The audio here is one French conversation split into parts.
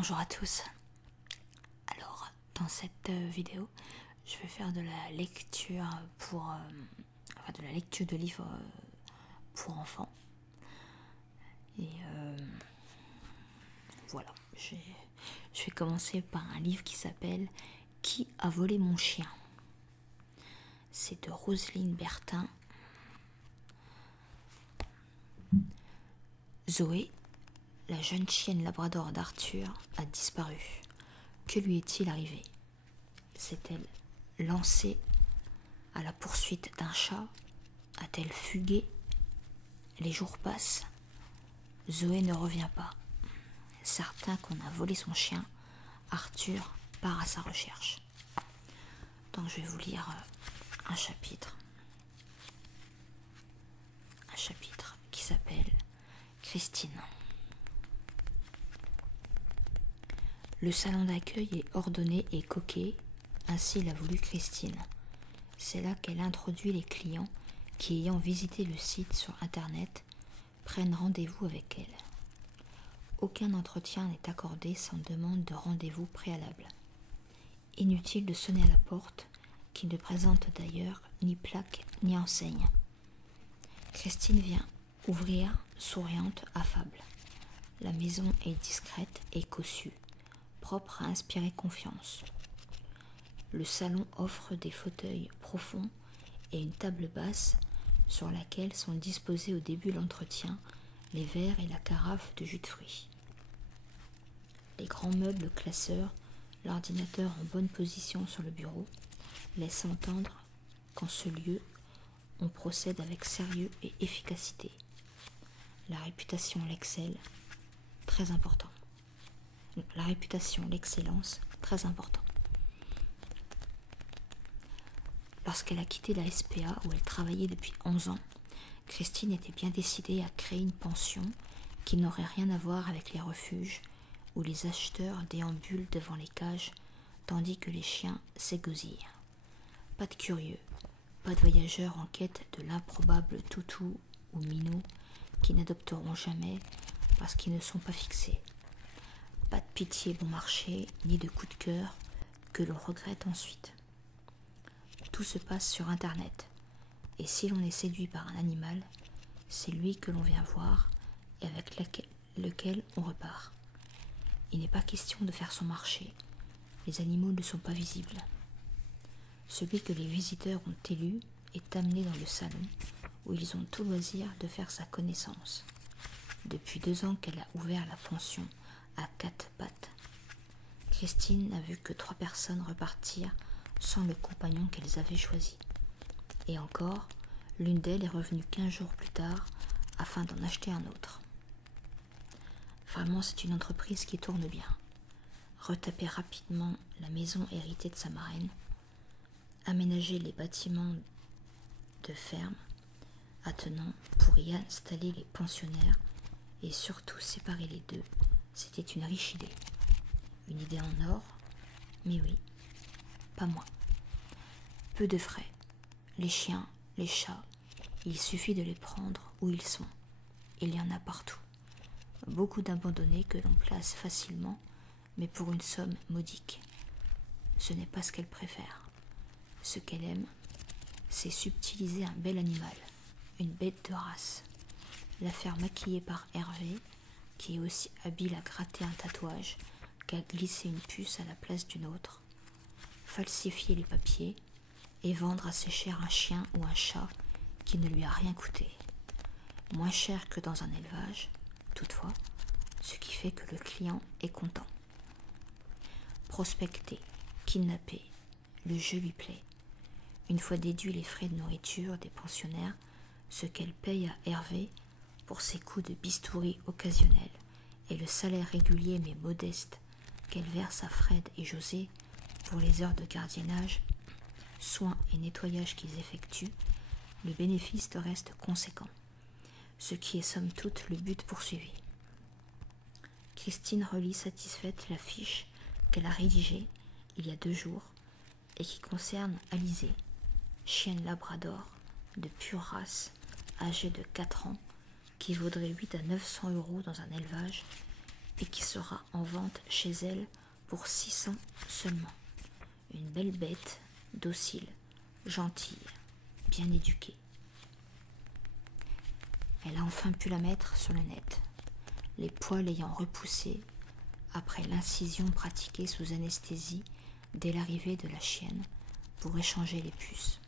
Bonjour à tous. Alors, dans cette vidéo, je vais faire de la lecture de la lecture de livres pour enfants. Et voilà, je vais commencer par un livre qui s'appelle « Qui a volé mon chien ?» C'est de Roselyne Bertin. Zoé, la jeune chienne labrador d'Arthur, a disparu. Que lui est-il arrivé? S'est-elle lancée à la poursuite d'un chat? A-t-elle fugué? Les jours passent. Zoé ne revient pas. Certain qu'on a volé son chien, Arthur part à sa recherche. Donc je vais vous lire un chapitre. Un chapitre qui s'appelle Christine. Le salon d'accueil est ordonné et coquet, ainsi l'a voulu Christine. C'est là qu'elle introduit les clients qui, ayant visité le site sur internet, prennent rendez-vous avec elle. Aucun entretien n'est accordé sans demande de rendez-vous préalable. Inutile de sonner à la porte, qui ne présente d'ailleurs ni plaque ni enseigne. Christine vient ouvrir, souriante, affable. La maison est discrète et cossue, propre à inspirer confiance. Le salon offre des fauteuils profonds et une table basse sur laquelle sont disposés au début de l'entretien les verres et la carafe de jus de fruits. Les grands meubles classeurs, l'ordinateur en bonne position sur le bureau, laissent entendre qu'en ce lieu, on procède avec sérieux et efficacité. La réputation l'excelle, très important. La réputation, l'excellence, très important. Lorsqu'elle a quitté la SPA où elle travaillait depuis 11 ans, Christine était bien décidée à créer une pension qui n'aurait rien à voir avec les refuges où les acheteurs déambulent devant les cages tandis que les chiens s'égosillent. Pas de curieux, pas de voyageurs en quête de l'improbable toutou ou minou qui n'adopteront jamais parce qu'ils ne sont pas fixés. Pas de pitié bon marché, ni de coup de cœur que l'on regrette ensuite. Tout se passe sur Internet, et si l'on est séduit par un animal, c'est lui que l'on vient voir et avec lequel on repart. Il n'est pas question de faire son marché, les animaux ne sont pas visibles. Celui que les visiteurs ont élu est amené dans le salon où ils ont tout loisir de faire sa connaissance. Depuis 2 ans qu'elle a ouvert la pension à 4 pattes, Christine n'a vu que 3 personnes repartir sans le compagnon qu'elles avaient choisi. Et encore, l'une d'elles est revenue 15 jours plus tard afin d'en acheter un autre. Vraiment, c'est une entreprise qui tourne bien. Retaper rapidement la maison héritée de sa marraine, aménager les bâtiments de ferme attenants pour y installer les pensionnaires et surtout séparer les deux, c'était une riche idée. Une idée en or, mais oui, pas moins. Peu de frais. Les chiens, les chats, il suffit de les prendre où ils sont. Il y en a partout. Beaucoup d'abandonnés que l'on place facilement, mais pour une somme modique. Ce n'est pas ce qu'elle préfère. Ce qu'elle aime, c'est subtiliser un bel animal, une bête de race. La faire maquiller par Hervé, qui est aussi habile à gratter un tatouage qu'à glisser une puce à la place d'une autre, falsifier les papiers et vendre assez cher un chien ou un chat qui ne lui a rien coûté. Moins cher que dans un élevage, toutefois, ce qui fait que le client est content. Prospecter, kidnapper, le jeu lui plaît. Une fois déduit les frais de nourriture des pensionnaires, ce qu'elle paye à Hervé pour ses coups de bistouri occasionnels et le salaire régulier mais modeste qu'elle verse à Fred et José pour les heures de gardiennage, soins et nettoyage qu'ils effectuent, le bénéfice reste conséquent, ce qui est somme toute le but poursuivi. Christine relit satisfaite la fiche qu'elle a rédigée il y a 2 jours et qui concerne Alizée, chienne labrador de pure race, âgée de 4 ans, qui vaudrait 8 à 900 € dans un élevage et qui sera en vente chez elle pour 600 seulement. Une belle bête, docile, gentille, bien éduquée. Elle a enfin pu la mettre sur le net, les poils ayant repoussé après l'incision pratiquée sous anesthésie dès l'arrivée de la chienne pour échanger les puces.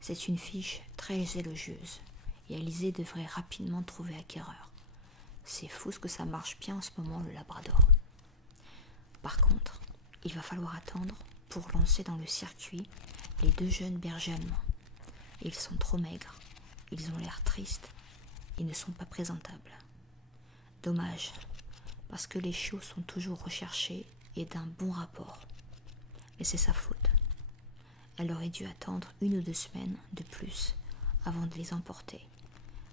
C'est une fiche très élogieuse et Alizée devrait rapidement trouver acquéreur. C'est fou ce que ça marche bien en ce moment, le labrador. Par contre, il va falloir attendre pour lancer dans le circuit les 2 jeunes bergers allemands. Ils sont trop maigres, ils ont l'air tristes, ils ne sont pas présentables. Dommage, parce que les chiots sont toujours recherchés et d'un bon rapport. Mais c'est sa faute. Elle aurait dû attendre 1 ou 2 semaines de plus avant de les emporter.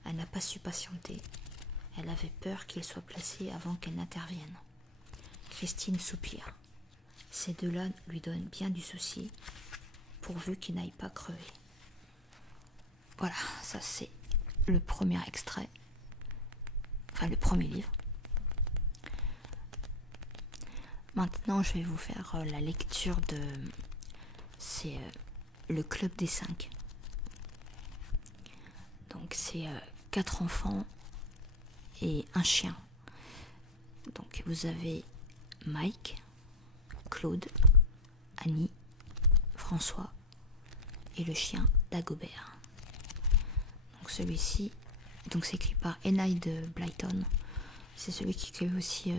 Elle n'a pas su patienter. Elle avait peur qu'ils soient placés avant qu'elle n'intervienne. Christine soupire. Ces 2-là lui donnent bien du souci, pourvu qu'ils n'aillent pas crever. Voilà, ça c'est le premier extrait. Enfin, le premier livre. Maintenant, je vais vous faire la lecture de... C'est le Club des 5. Donc, c'est 4 enfants et un chien. Donc, vous avez Mike, Claude, Annie, François et le chien Dagobert. Donc, celui-ci, donc c'est écrit par Enaid de Blyton. C'est celui qui écrit aussi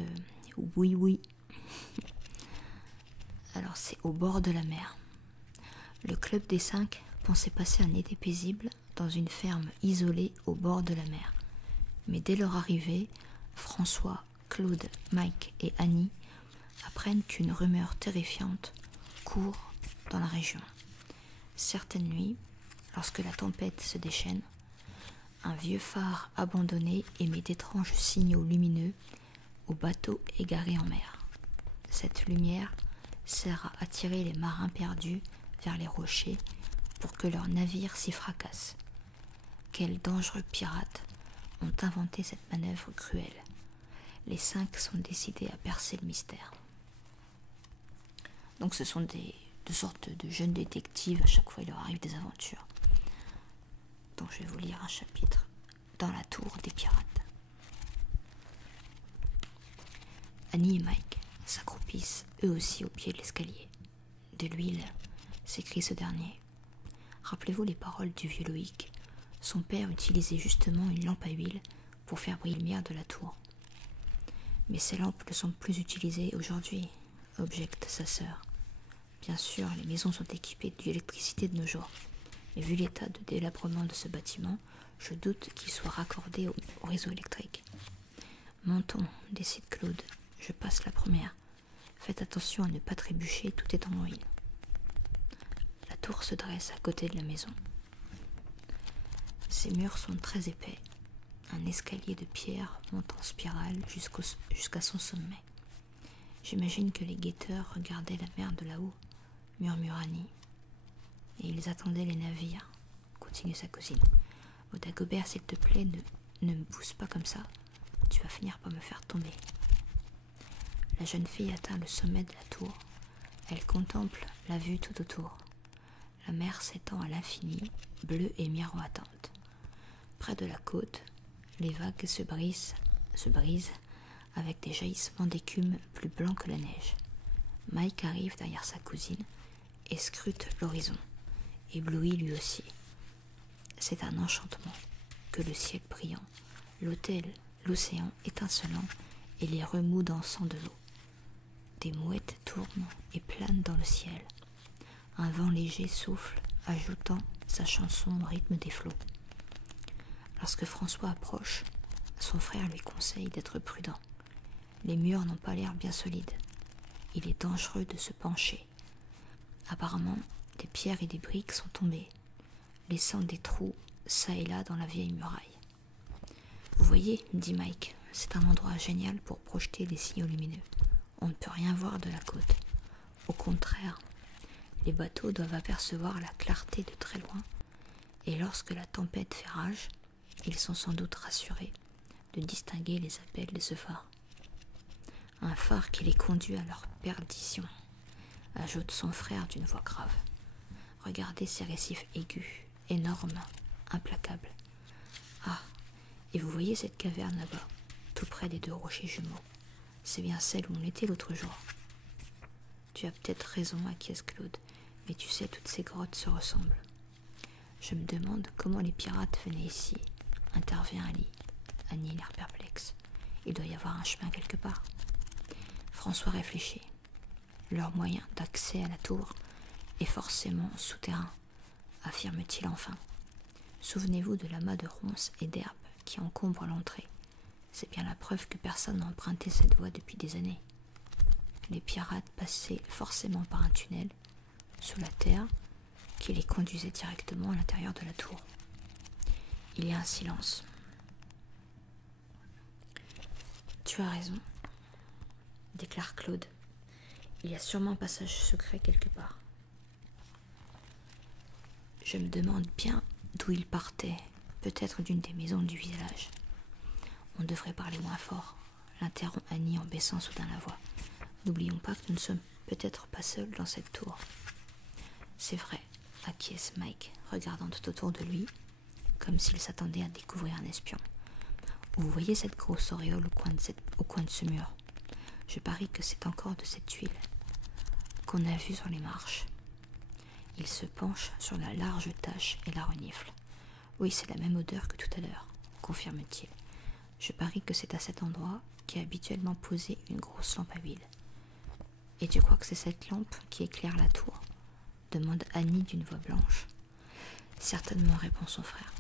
Oui Oui. Alors, c'est au bord de la mer. Le Club des 5 pensait passer un été paisible dans une ferme isolée au bord de la mer. Mais dès leur arrivée, François, Claude, Mike et Annie apprennent qu'une rumeur terrifiante court dans la région. Certaines nuits, lorsque la tempête se déchaîne, un vieux phare abandonné émet d'étranges signaux lumineux aux bateaux égarés en mer. Cette lumière sert à attirer les marins perdus vers les rochers pour que leurs navires s'y fracassent. Quels dangereux pirates ont inventé cette manœuvre cruelle? Les 5 sont décidés à percer le mystère. Donc ce sont de sortes de jeunes détectives, à chaque fois il leur arrive des aventures. Donc je vais vous lire un chapitre. Dans la tour des pirates. Annie et Mike s'accroupissent eux aussi au pied de l'escalier. De l'huile, s'écrie ce dernier. Rappelez-vous les paroles du vieux Loïc. Son père utilisait justement une lampe à huile pour faire briller la lumière de la tour. Mais ces lampes ne sont plus utilisées aujourd'hui, objecte sa sœur. Bien sûr, les maisons sont équipées d'électricité de nos jours, mais vu l'état de délabrement de ce bâtiment, je doute qu'il soit raccordé au réseau électrique. Montons, décide Claude. Je passe la première. Faites attention à ne pas trébucher, tout est en ruine. La tour se dresse à côté de la maison. Ses murs sont très épais. Un escalier de pierre monte en spirale jusqu'à son sommet. J'imagine que les guetteurs regardaient la mer de là-haut, murmura Annie. Et ils attendaient les navires, continue sa cousine. Oh, Dagobert, s'il te plaît, ne me pousse pas comme ça. Tu vas finir par me faire tomber. La jeune fille atteint le sommet de la tour. Elle contemple la vue tout autour. La mer s'étend à l'infini, bleue et miroitante. Près de la côte, les vagues se brisent avec des jaillissements d'écume plus blancs que la neige. Mike arrive derrière sa cousine et scrute l'horizon, ébloui lui aussi. C'est un enchantement que le ciel brillant, l'océan étincelant et les remous dansants de l'eau. Des mouettes tournent et planent dans le ciel. Un vent léger souffle, ajoutant sa chanson au rythme des flots. Lorsque François approche, son frère lui conseille d'être prudent. Les murs n'ont pas l'air bien solides. Il est dangereux de se pencher. Apparemment, des pierres et des briques sont tombées, laissant des trous çà et là dans la vieille muraille. Vous voyez, dit Mike, c'est un endroit génial pour projeter des signaux lumineux. On ne peut rien voir de la côte. Au contraire, les bateaux doivent apercevoir la clarté de très loin, et lorsque la tempête fait rage, ils sont sans doute rassurés de distinguer les appels de ce phare. un phare qui les conduit à leur perdition, ajoute son frère d'une voix grave. Regardez ces récifs aigus, énormes, implacables. Ah, et vous voyez cette caverne là-bas, tout près des deux rochers jumeaux. C'est bien celle où on était l'autre jour. Tu as peut-être raison, acquiesce Claude, mais tu sais, toutes ces grottes se ressemblent. Je me demande comment les pirates venaient ici, intervient Annie l'air perplexe. Il doit y avoir un chemin quelque part. François réfléchit. Leur moyen d'accès à la tour est forcément souterrain, affirme-t-il enfin. Souvenez-vous de l'amas de ronces et d'herbes qui encombre l'entrée. C'est bien la preuve que personne n'a emprunté cette voie depuis des années. Les pirates passaient forcément par un tunnel, sous la terre, qui les conduisait directement à l'intérieur de la tour. Il y a un silence. Tu as raison, déclare Claude. Il y a sûrement un passage secret quelque part. Je me demande bien d'où il partait, peut-être d'une des maisons du village. On devrait parler moins fort, l'interrompt Annie en baissant soudain la voix. N'oublions pas que nous ne sommes peut-être pas seuls dans cette tour. C'est vrai, acquiesce Mike, regardant tout autour de lui, comme s'il s'attendait à découvrir un espion. Vous voyez cette grosse auréole au coin de ce mur? Je parie que c'est encore de cette tuile qu'on a vue sur les marches. Il se penche sur la large tache et la renifle. Oui, c'est la même odeur que tout à l'heure, confirme-t-il. Je parie que c'est à cet endroit qu'est habituellement posée une grosse lampe à huile. Et tu crois que c'est cette lampe qui éclaire la tour? Demande Annie d'une voix blanche. Certainement, répond son frère.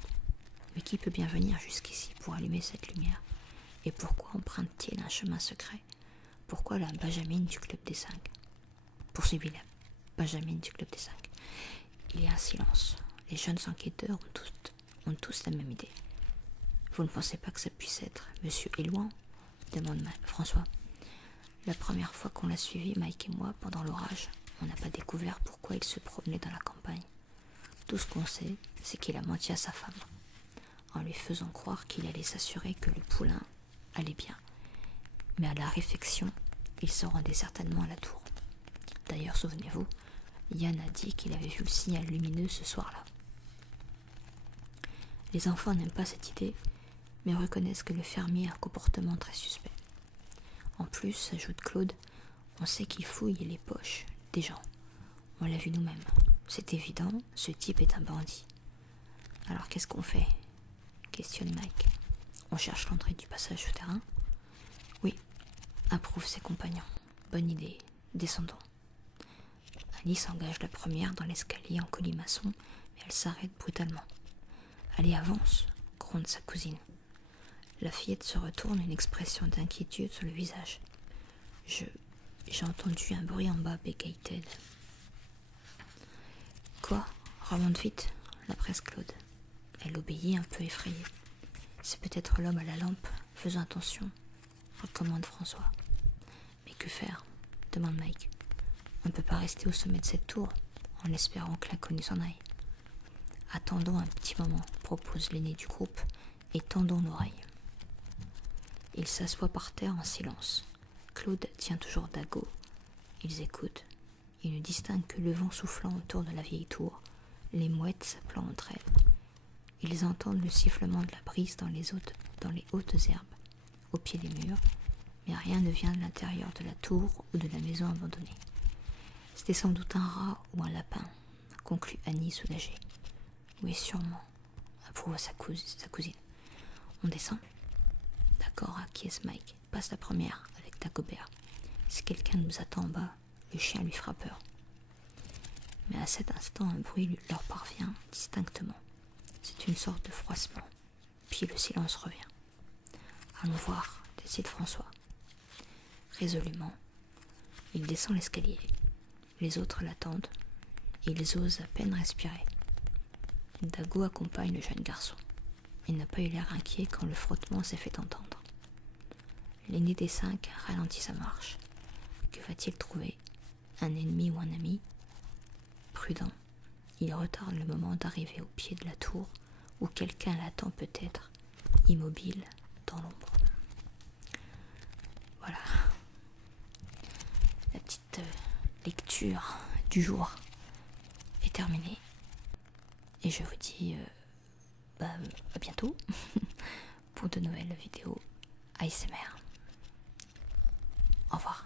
Mais qui peut bien venir jusqu'ici pour allumer cette lumière? Et pourquoi emprunte-t-il un chemin secret? Pourquoi la Benjamin du Club des Cinq? Poursuivit la Benjamin du Club des Cinq. Il y a un silence. Les jeunes enquêteurs ont tous la même idée. Vous ne pensez pas que ça puisse être Monsieur Éloin? Demande François. La première fois qu'on l'a suivi, Mike et moi, pendant l'orage, on n'a pas découvert pourquoi il se promenait dans la campagne. Tout ce qu'on sait, c'est qu'il a menti à sa femme, en lui faisant croire qu'il allait s'assurer que le poulain allait bien. Mais à la réflexion, il se rendait certainement à la tour. D'ailleurs, souvenez-vous, Yann a dit qu'il avait vu le signal lumineux ce soir-là. Les enfants n'aiment pas cette idée, mais reconnaissent que le fermier a un comportement très suspect. En plus, ajoute Claude, on sait qu'il fouille les poches des gens. On l'a vu nous-mêmes. C'est évident, ce type est un bandit. Alors qu'est-ce qu'on fait? Questionne Mike. On cherche l'entrée du passage souterrain? Oui, approuvent ses compagnons. Bonne idée, descendons. Annie s'engage la première dans l'escalier en colimaçon, mais elle s'arrête brutalement. Allez, avance, gronde sa cousine. La fillette se retourne, une expression d'inquiétude sur le visage. J'ai entendu un bruit en bas, bégaye-t-elle. Quoi? Remonte vite, la presse Claude. Elle obéit un peu effrayée. C'est peut-être l'homme à la lampe, faisons attention, recommande François. Mais que faire? Demande Mike. On ne peut pas rester au sommet de cette tour, en espérant que l'inconnu s'en aille. Attendons un petit moment, propose l'aîné du groupe, et tendons l'oreille. Il s'assoit par terre en silence. Claude tient toujours Dago. Ils écoutent. Ils ne distinguent que le vent soufflant autour de la vieille tour, les mouettes s'appelant entre elles. Ils entendent le sifflement de la brise dans les hautes herbes, au pied des murs, mais rien ne vient de l'intérieur de la tour ou de la maison abandonnée. C'était sans doute un rat ou un lapin, conclut Annie soulagée. Oui, sûrement, approuva sa cousine. On descend? D'accord, acquiesce Mike. Passe la première avec Dagobert. Si quelqu'un nous attend en bas, le chien lui fera peur. Mais à cet instant, un bruit leur parvient distinctement. C'est une sorte de froissement. Puis le silence revient. Allons voir, décide François. Résolument, il descend l'escalier. Les autres l'attendent, et ils osent à peine respirer. Dago accompagne le jeune garçon. Il n'a pas eu l'air inquiet quand le frottement s'est fait entendre. L'aîné des 5 ralentit sa marche. Que va-t-il trouver? Un ennemi ou un ami? Prudent, il retarde le moment d'arriver au pied de la tour où quelqu'un l'attend peut-être, immobile dans l'ombre. Voilà, lecture du jour est terminée. Et je vous dis à bientôt pour de nouvelles vidéos ASMR. Au revoir.